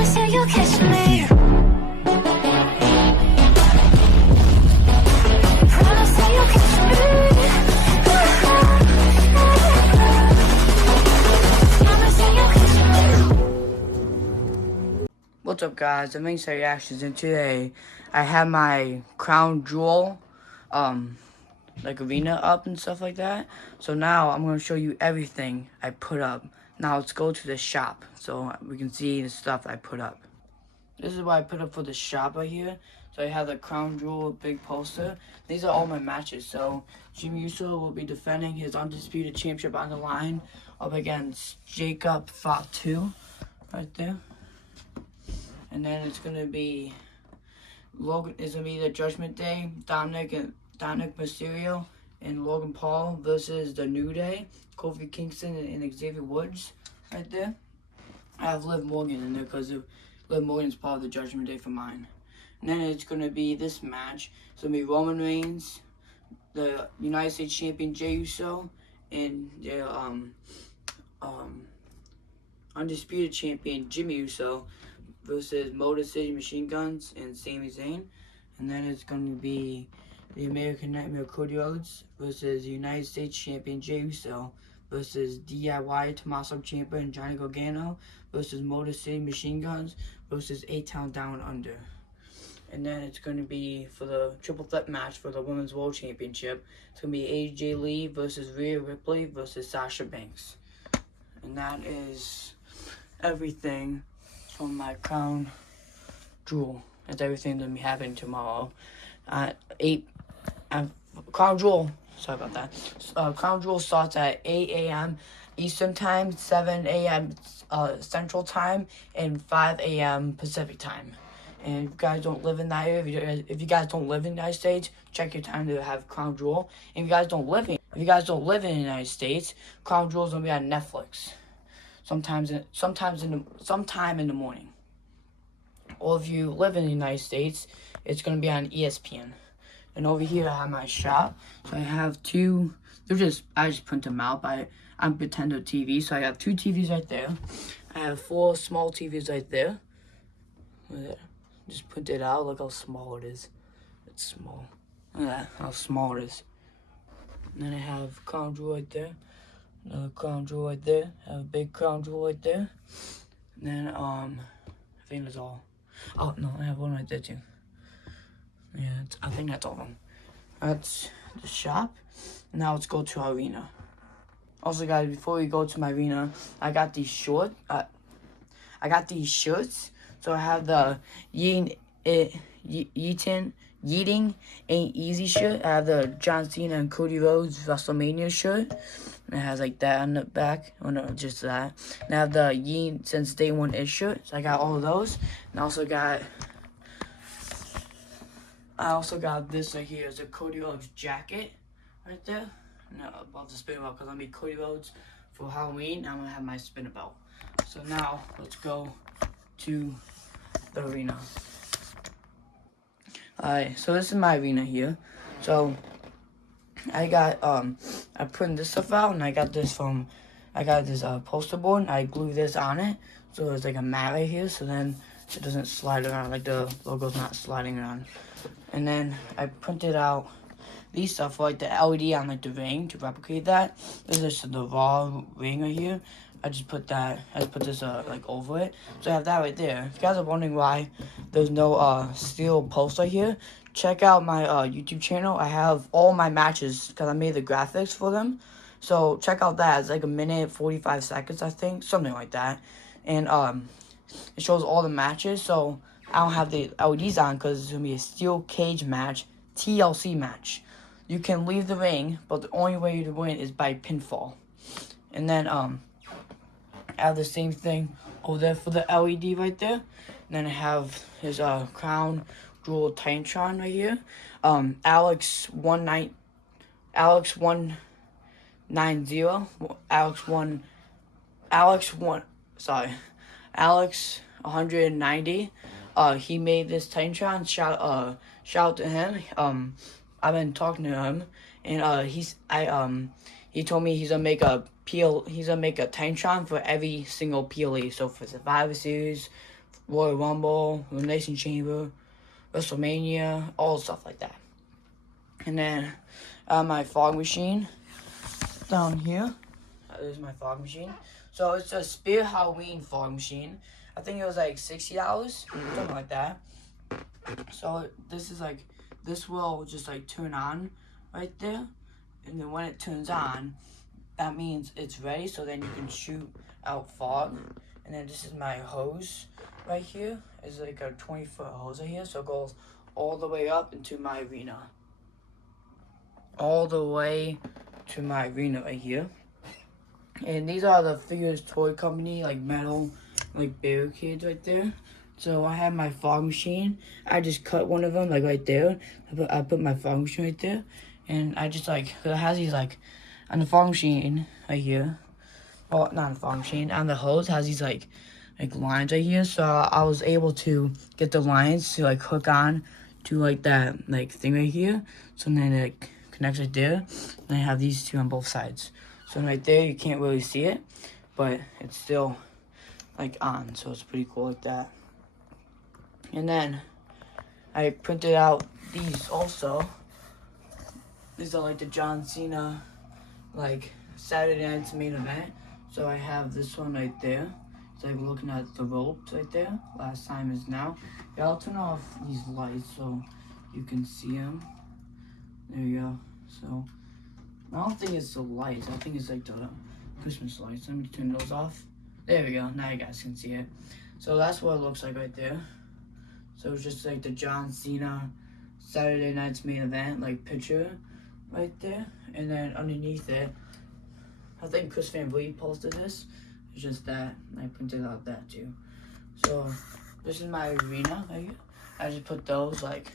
Promise you you'll catch me. Promise you you'll catch me. Promise you you'll catch me. What's up, guys? I'm Ringside-Reactions, and today I have my crown jewel, like arena up and stuff like that. So now I'm gonna show you everything I put up. Now let's go to the shop so we can see the stuff I put up. This is what I put up for the shop right here. So I have the crown jewel big poster. These are all my matches. So Jimmy Uso will be defending his undisputed championship on the line up against Jacob Fatu, right there. And then it's gonna be Logan. It's gonna be the Judgment Day. Dominic Mysterio and Logan Paul versus the New Day. Kofi Kingston and Xavier Woods, right there. I have Liv Morgan in there because Liv Morgan's part of the Judgment Day for mine. And then it's gonna be this match. It's gonna be Roman Reigns, the United States Champion Jey Uso, and the undisputed champion Jimmy Uso versus Motor City Machine Guns and Sami Zayn. And then it's going to be the American Nightmare Cody Rhodes versus the United States Champion Jey Uso versus DIY Tommaso Ciampa and Johnny Gargano versus Motor City Machine Guns versus A-Town Down Under. And then it's going to be for the triple threat match for the Women's World Championship. It's going to be AJ Lee versus Rhea Ripley versus Sasha Banks. And that is everything from my crown jewel. That's everything that'll be happening tomorrow at 8. Crown jewel. Sorry about that. Crown jewel starts at 8 a.m. Eastern time, 7 a.m. Central time, and 5 a.m. Pacific time. And if you guys don't live in that area, if you guys don't live in the United States, check your time to have crown jewel. And if you guys don't live in the United States, crown jewel is gonna be on Netflix. Sometime in the morning. Or if you live in the United States, it's gonna be on ESPN. And over here I have my shop. So I have two. I just print them out on Pretendo TV. So I have 2 TVs right there. I have 4 small TVs right there. Just print it out. Look how small it is. It's small. Look at that, how small it is. And then I have crown jewel right there. Another crown jewel right there. I have a big crown jewel right there. And then, I think that's all. Oh, no, I have one right there, too. Yeah, I think that's all of them. That's the shop. Now let's go to our arena. Also, guys, before we go to my arena, I got these shorts. So I have the Yeeting Ain't Easy shirt. I have the John Cena and Cody Rhodes WrestleMania shirt. And it has like that on the back. Oh no, just that. And I have the Yeet Since Day One Ish shirt. So I got all of those. And I also got this right here. It's a Cody Rhodes jacket right there. And I'm about to spin belt because I'm gonna be Cody Rhodes for Halloween. I'm gonna have my spinner belt. So now let's go to the arena. Alright, so this is my arena here. So I got I printed this stuff out, and I got this poster board, and I glue this on it, so there's like a mat right here, so then it doesn't slide around, like the logo's not sliding around. And then I printed out these stuff for like the LED on like the ring to replicate that. This is just the raw ring right here. I just put this like over it. So I have that right there. If you guys are wondering why there's no steel post right here, check out my YouTube channel. I have all my matches because I made the graphics for them. So check out that. It's like 1minute 45 seconds, I think, something like that. And it shows all the matches. So I don't have the LEDs on because it's gonna be a steel cage match, TLC match. You can leave the ring, but the only way to win is by pinfall. And then I have the same thing over there for the LED right there. And then I have his crown jewel Titantron right here. Alex 190, Alex 190. He made this Titantron. Shout out to him. I've been talking to him, and he told me he's gonna make a Titantron for every single PLE. So for Survivor Series, Royal Rumble, Elimination Chamber, WrestleMania, all stuff like that. And then my fog machine down here. There's my fog machine. So it's a Spirit Halloween fog machine. I think it was like $60, something like that. So this is like, this will just like turn on right there. And then when it turns on, that means it's ready. So then you can shoot out fog. And then this is my hose right here. It's like a 20-foot hose right here. So it goes all the way up into my arena. All the way to my arena right here. And these are the Figures Toy Company, like metal, like barricades right there. So I have my fog machine. I just cut one of them, like right there. I put my fog machine right there. And I just like, it has these like, on the fog machine right here. Well, not on the fog machine, on the hose has these like lines right here. So I was able to get the lines to like hook on to like that like thing right here. So then it connects right there. And I have these two on both sides. So right there, you can't really see it, but it's still like on, so it's pretty cool like that. And then I printed out these also. These are like the John Cena, like Saturday Night's Main Event. So I have this one right there. It's like looking at the ropes right there. Last time is now. Yeah, I'll turn off these lights so you can see them. There you go. So I don't think it's the lights. I think it's like the Christmas lights. Let me turn those off. There we go. Now you guys can see it. So that's what it looks like right there. So it's just like the John Cena Saturday Night's Main Event like picture right there. And then underneath it, I think Chris Van Vliet posted this. It's just that. I printed out that too. So this is my arena right here. I just put those like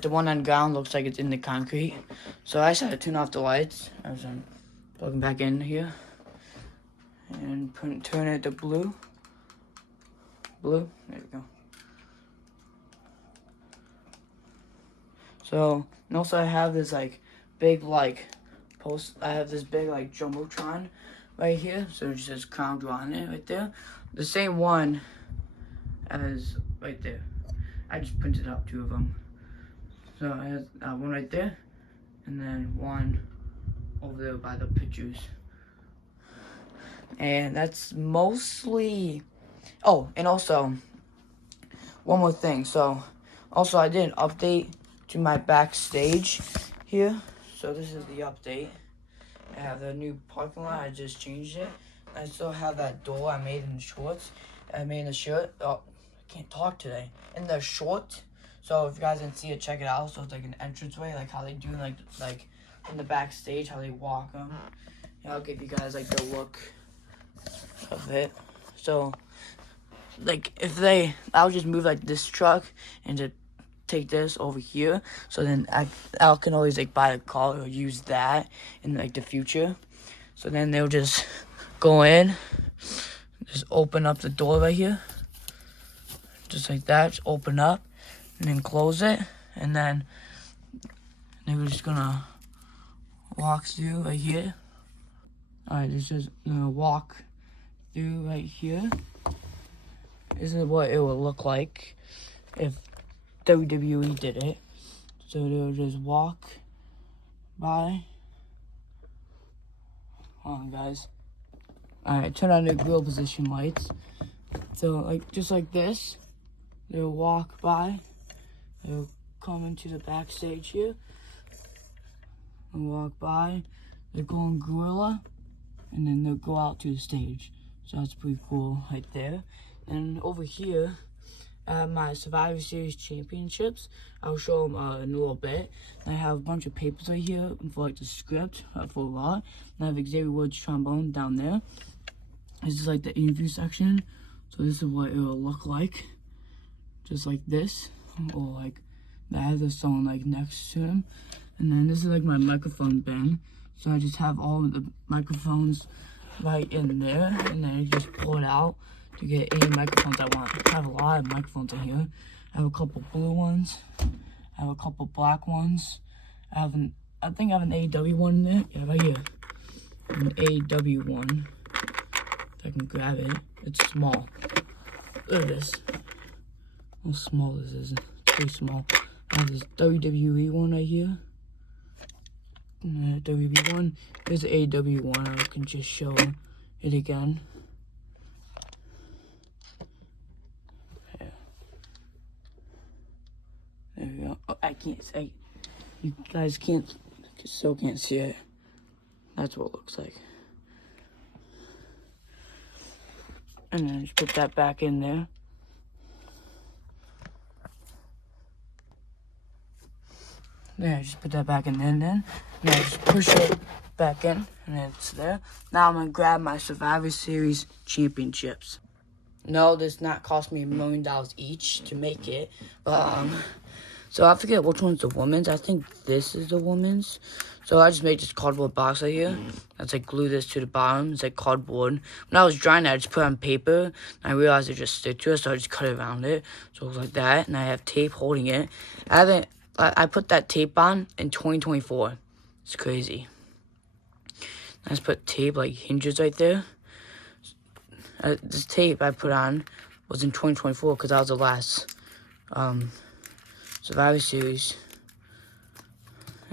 the one on ground looks like it's in the concrete. So I just had to turn off the lights as I'm plugging back in here. And turn it to blue. Blue, there we go. So, and also I have this like big like post, I have this big like Jumbotron right here. So it just says Crown Jewel on it right there. The same one as right there. I just printed out two of them. So I have one right there, and then one over there by the pictures. And that's mostly, oh, and also, one more thing. So, also I did an update to my Backstage here. So this is the update. I have the new parking lot, I just changed it. I still have that door I made in the shorts. I made in the shirt, oh, I can't talk today. In the short. So if you guys didn't see it, check it out. So it's like an entranceway, like how they do like in the Backstage, how they walk them. Yeah, I'll give you guys like the look of it. So like if I'll just move like this truck and just take this over here. So then I can always like buy a car or use that in like the future. So then they'll just go in, just open up the door right here, just like that. Just open up. And then close it, and then we're just gonna walk through right here. Alright, this is gonna walk through right here. This is what it would look like if WWE did it. So they'll just walk by. Hold on, guys. Alright, turn on the grill position lights. So like just like this, they'll walk by. They'll come into the Backstage here and walk by. They'll go in Gorilla and then they'll go out to the stage. So that's pretty cool right there. And over here, my Survivor Series championships, I'll show them in a little bit. And I have a bunch of papers right here for like the script for Raw. And I have Xavier Woods trombone down there. This is like the interview section. So this is what it will look like. Just like this. Or like that, there's someone like next to him. And then this is like my microphone bin. So I just have all of the microphones right in there, and then I just pull it out to get any microphones I want. I have a lot of microphones in here. I have a couple blue ones. I have a couple black ones. I think I have an AEW one in there. Yeah, right here. An AEW one. If I can grab it. It's small. Look at this. How small this is. It's pretty small. I have this WWE one right here. WWE one. There's the AW one. I can just show it again. Yeah. There we go. Oh, I can't say. You guys still can't see it. That's what it looks like. And then just put that back in there. There, just put that back in there, and then now just push it back in, and then it's there. Now I'm gonna grab my Survivor Series championships. No, this not cost me $1 million each to make it, but so I forget which one's the woman's. I think this is the woman's. So I just made this cardboard box right here. Let's like glue this to the bottom. It's like cardboard. When I was drying it, I just put it on paper. And I realized it just stick to it, so I just cut it around it. So it looks like that. And I have tape holding it. I put that tape on in 2024. It's crazy. I just put tape like hinges right there. This tape I put on was in 2024 because that was the last Survivor Series.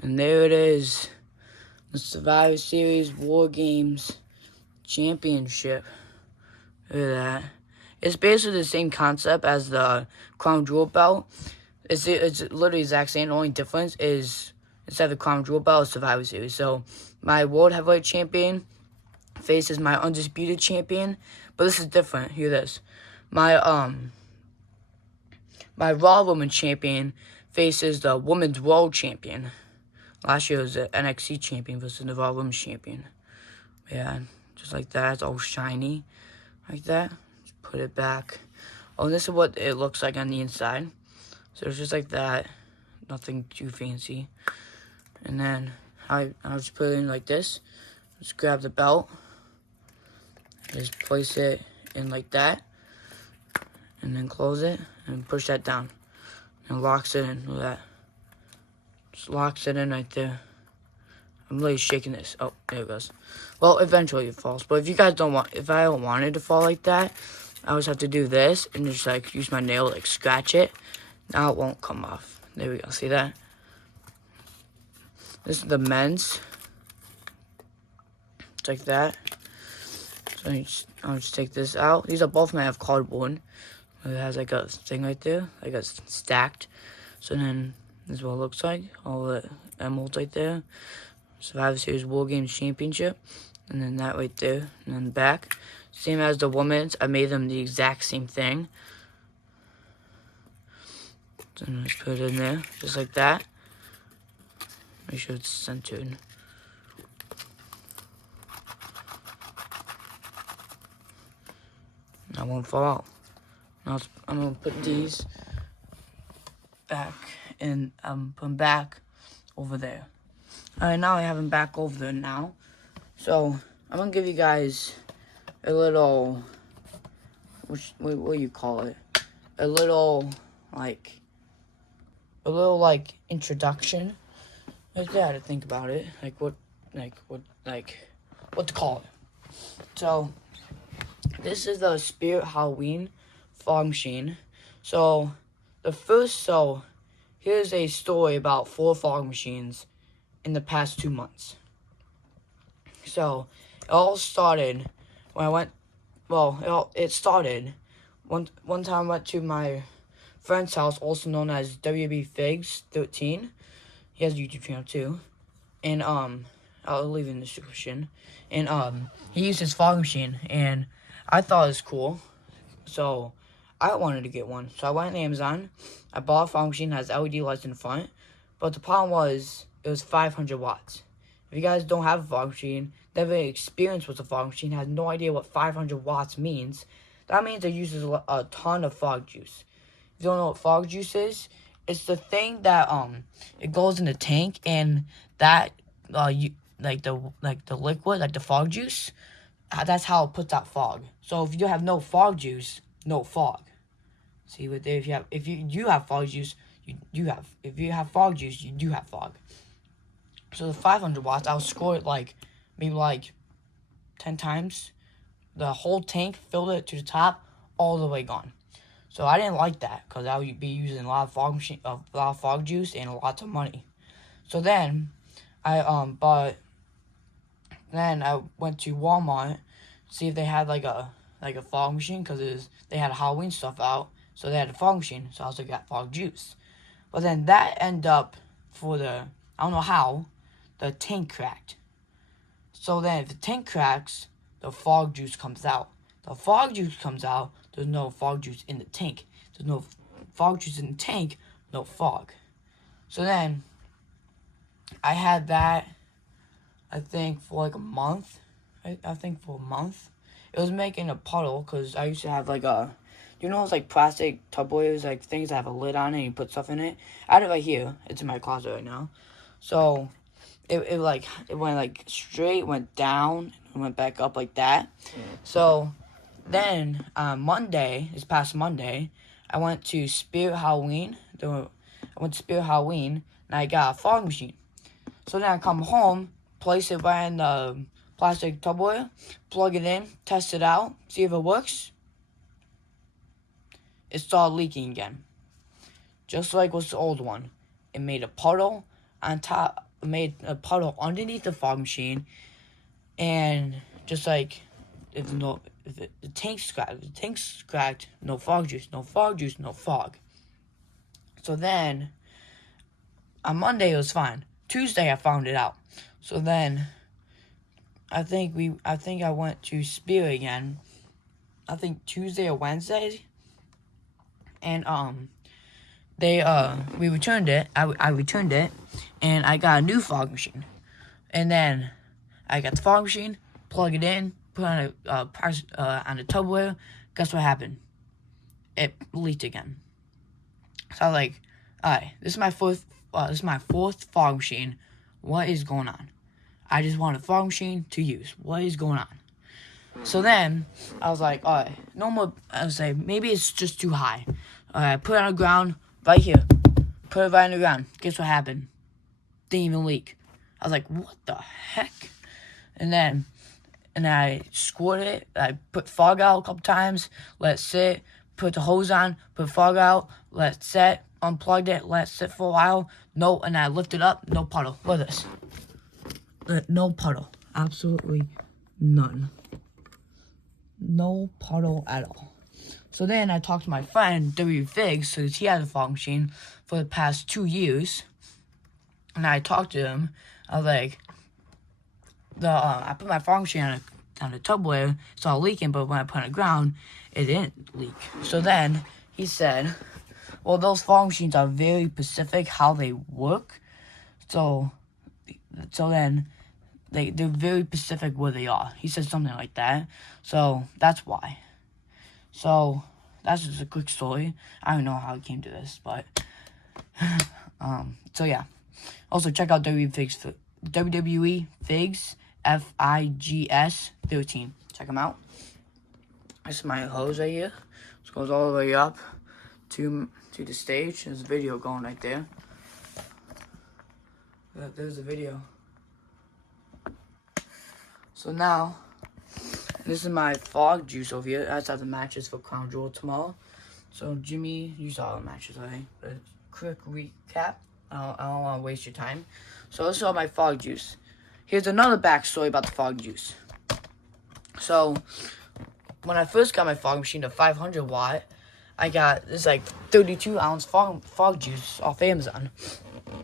And there it is. The Survivor Series War Games Championship. Look at that. It's basically the same concept as the Crown Jewel belt. It's literally the exact same. The only difference is instead of the Crown Jewel belt, it's Survivor Series. So my World Heavyweight Champion faces my Undisputed Champion. But this is different. Hear this. My Raw Women's Champion faces the Women's World Champion. Last year was the NXT Champion versus the Raw Women's Champion. Yeah, just like that. It's all shiny. Like that. Just put it back. Oh, and this is what it looks like on the inside. So it's just like that. Nothing too fancy. And then I'll just put it in like this. Just grab the belt. Just place it in like that. And then close it. And push that down. And locks it in. Look at that. Just locks it in right there. I'm really shaking this. Oh, there it goes. Well, eventually it falls. But if you guys don't want, if I don't want it to fall like that, I always have to do this and just like use my nail to like scratch it. Now it won't come off. There we go. See that? This is the men's. It's like that. So I'll just take this out. These are both made of cardboard. It has like a thing right there, like a stacked. So then this is what it looks like. All the emeralds right there. Survivor Series War Games Championship. And then that right there. And then back. Same as the women's. I made them the exact same thing. So just put it in there. Just like that. Make sure it's centered. I won't fall out. Now I'm going to put these back and put them back over there. Alright, now I have them back over there now. So, I'm going to give you guys a little, what do you call it? A little, like, introduction. Like that, to think about it. What to call it. So, this is the Spirit Halloween fog machine. So, here's a story about 4 fog machines in the past 2 months. So, it all started when I went, it started one time I went to my friend's house, also known as WB Figs 13. He has a YouTube channel too. And, I'll leave it in the description. And, he used his fog machine, and I thought it was cool. So, I wanted to get one. So, I went on Amazon. I bought a fog machine that has LED lights in front. But the problem was, it was 500 watts. If you guys don't have a fog machine, never experienced with a fog machine, has no idea what 500 watts means, that means it uses a ton of fog juice. If you don't know what fog juice is, it's the thing that it goes in the tank, and that the liquid, like the fog juice, that's how it puts out fog. So if you have no fog juice, no fog. See what there? If you have fog juice, you have. If you have fog juice, you do have fog. So the 500 watts, I'll score it maybe 10 times. The whole tank, filled it to the top, all the way gone. So I didn't like that because I would be using a lot of fog juice and lots of money. So then I went to Walmart see if they had like a fog machine because they had Halloween stuff out, so they had a fog machine. So I also got fog juice, but then that ended up I don't know how the tank cracked. So then if the tank cracks, the fog juice comes out. The fog juice comes out. There's no fog juice in the tank. There's no fog juice in the tank. No fog. So then I had that. I think for like a month. I think for a month. It was making a puddle because I used to have like those like plastic Tupperwares, like things that have a lid on it and you put stuff in it. I had it right here. It's in my closet right now. So it went like straight, went down, and went back up like that. So then this past Monday, I went to Spirit Halloween. And I got a fog machine. So then I come home, place it right in the plastic Tupperware, plug it in, test it out, see if it works. It started leaking again. Just like with the old one. It made a puddle on top, made a puddle underneath the fog machine, and just like the tank's cracked, no fog juice, no fog. So then on Monday it was fine. Tuesday I found it out. So then I think I went to Spirit again. I think Tuesday or Wednesday, and we returned it. I returned it, and I got a new fog machine. And then I got the fog machine, plug it in, put on a Tupperware. Guess what happened? It leaked again. So I was like, alright, this is my fourth fog machine. What is going on? I just want a fog machine to use. What is going on? So then I was like, alright, no more. I was like, maybe it's just too high. Alright, put it on the ground right here. Put it right on the ground. Guess what happened? Didn't even leak. I was like, what the heck? And I squirted it. I put fog out a couple times. Let it sit. Put the hose on. Put fog out. Let it set. Unplugged it. Let it sit for a while. No, and I lifted up. No puddle. Look at this. No puddle. Absolutely none. No puddle at all. So then I talked to my friend, W. Figs, because he had a fog machine for the past 2 years. And I talked to him. I was like, I put my fog machine on the Tupperware, it started leaking, but when I put it on the ground, it didn't leak. So then he said, well, those fog machines are very specific how they work. So then they're very specific where they are. He said something like that. So that's why. So that's just a quick story. I don't know how it came to this, but so yeah. Also check out WWE Figs FIGS 13. Check them out. This is my hose right here. This goes all the way up to the stage. There's a video going right there. There's a video. So now, this is my fog juice over here. I just have the matches for Crown Jewel tomorrow. So Jimmy, you saw the matches already. But quick recap. I don't want to waste your time. So this is all my fog juice. Here's another backstory about the fog juice. So when I first got my fog machine, the 500 watt, I got this like 32 ounce fog juice off Amazon.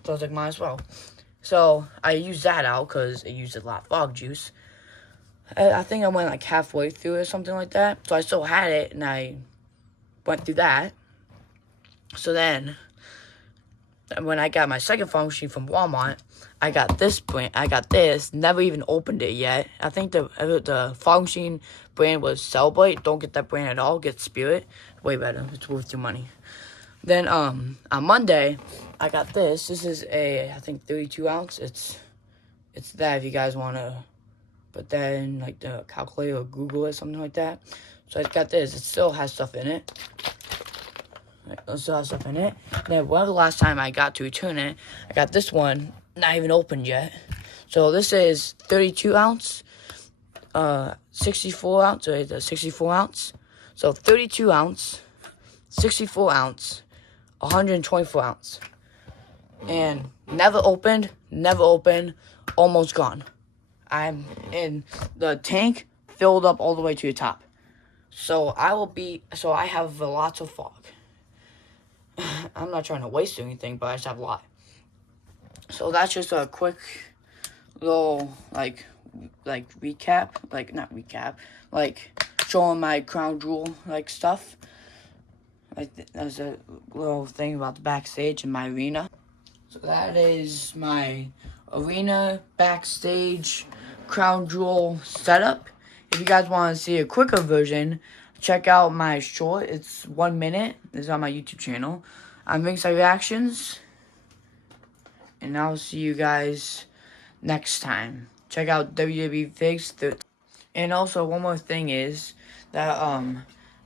So I was like, might as well. So I used that out because it used a lot of fog juice. I think I went like halfway through it or something like that. So I still had it and I went through that. So then when I got my second fog machine from Walmart, I got this brand. I got this. Never even opened it yet. I think the fog machine brand was Celebrate. Don't get that brand at all. Get Spirit. Way better. It's worth your money. Then on Monday, I got this. This is I think 32 ounce. It's that if you guys want to put that in like the calculator or Google it, something like that. So I got this. It still has stuff in it. It still has stuff in it. Then the last time I got to return it, I got this one, not even opened yet. So this is 32 ounce, 64 ounce, or the 64 ounce. So 32 ounce, 64 ounce, 124 ounce. And never opened, almost gone. I'm in the tank filled up all the way to the top. So I have lots of fog. I'm not trying to waste anything, but I just have a lot. So that's just a quick little like recap, not recap, showing my crown jewel stuff. That's a little thing about the backstage in my arena. So that is my arena backstage crown jewel setup. If you guys want to see a quicker version, check out my short. It's 1 minute. It's on my YouTube channel. I'm Ringside-Reactions. And I'll see you guys next time. Check out WWE Figs 13. And also, one more thing is that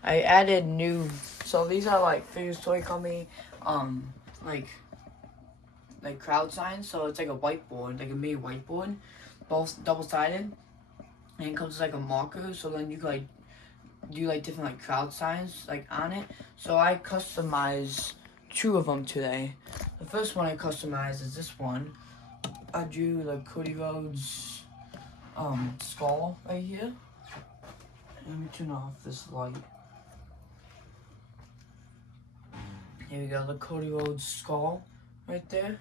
I added new. So these are like Figures Toy Company like crowd signs. So it's like a whiteboard, like a mini whiteboard, both double-sided, and it comes with like a marker. So then you can do different crowd signs on it. So I customized 2 of them today. The first one I customized is this one. I drew the Cody Rhodes skull right here. Let me turn off this light. Here we go, the Cody Rhodes skull right there.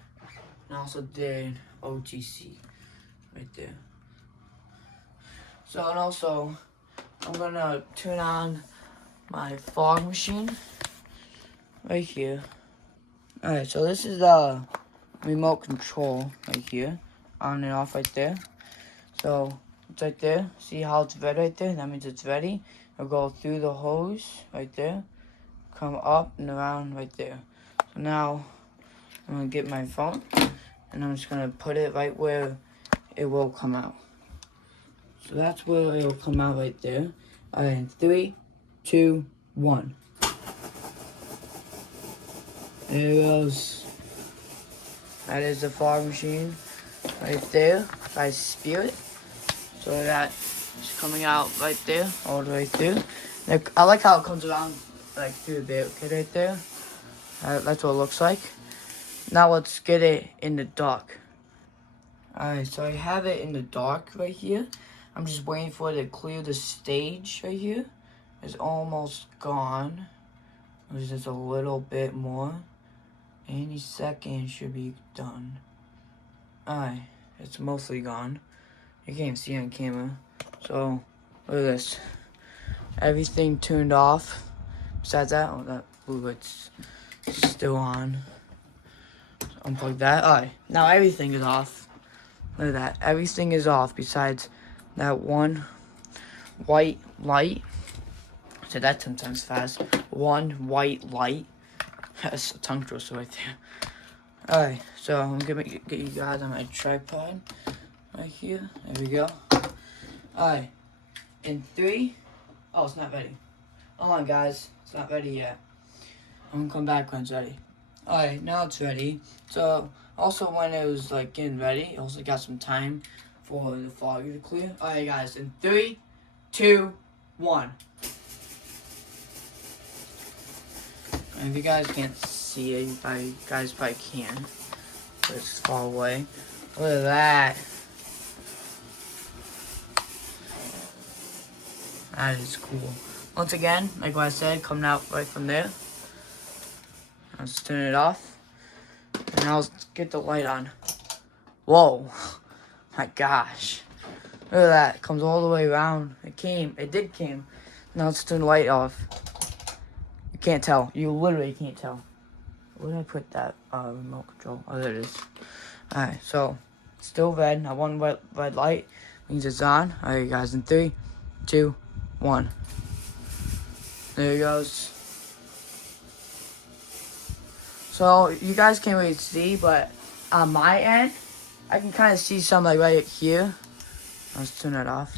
And I also did OTC right there. So, and also, I'm gonna turn on my fog machine right here. Alright, so this is the remote control right here. On and off right there. So, it's right there. See how it's red right there? That means it's ready. It'll go through the hose right there. Come up and around right there. So now, I'm going to get my phone. And I'm just going to put it right where it will come out. So that's where it will come out right there. Alright, 3, 2, 1. There it goes. That is the fog machine right there by Spirit. So that's coming out right there, all the way through. I like how it comes around through the barricade right there. That's what it looks like. Now let's get it in the dark. Alright, so I have it in the dark right here. I'm just waiting for it to clear the stage right here. It's almost gone. There's just a little bit more. Any second it should be done. Alright, it's mostly gone. You can't see on camera. So, look at this. Everything turned off. Besides that, oh, that blue light's still on. So unplug that. Alright, now everything is off. Look at that. Everything is off besides that one white light. I said that 10 times fast. One white light. That's a tongue twister right there. Alright, so I'm gonna get you guys on my tripod right here. There we go. Alright, in 3. Oh, it's not ready. Hold on, guys. It's not ready yet. I'm gonna come back when it's ready. Alright, now it's ready. So, also when it was getting ready, it also got some time for the fog to clear. Alright, guys, in 3, 2, 1. And if you guys can't see it, you guys probably can. But it's far away. Look at that. That is cool. Once again, like what I said, coming out right from there. Let's turn it off. And now let's get the light on. Whoa. My gosh. Look at that. It comes all the way around. It did came. Now let's turn the light off. You can't tell. You literally can't tell. Where did I put that remote control? Oh, there it is. Alright, so still red. Now one red light means it's on. Alright, guys, in 3, 2, 1. There it goes. So you guys can't really see, but on my end, I can kind of see some right here. Let's turn that off.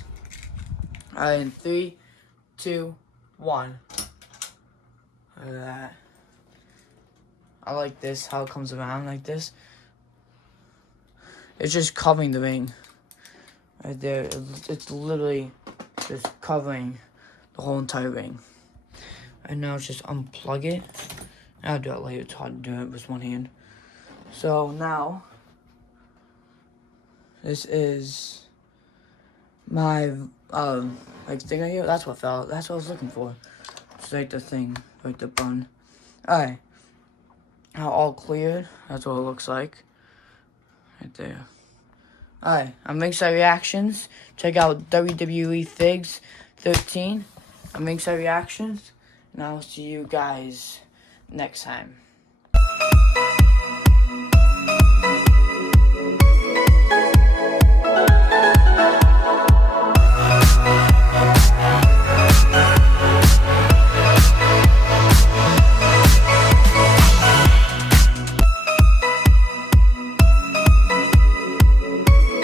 Alright, in 3, 2, 1. Look at that. I like this, how it comes around like this. It's just covering the ring. Right there. It's literally just covering the whole entire ring. And now just unplug it. I'll do it later. It's hard to do it with one hand. So now, this is my like thing right here. That's what fell. That's what I was looking for. It's like the thing, like the bun. Alright. Now all cleared. That's what it looks like. Right there. Alright, I'm Ringside-Reactions. Check out WWE Figs 13. I'm Ringside-Reactions. And I'll see you guys next time.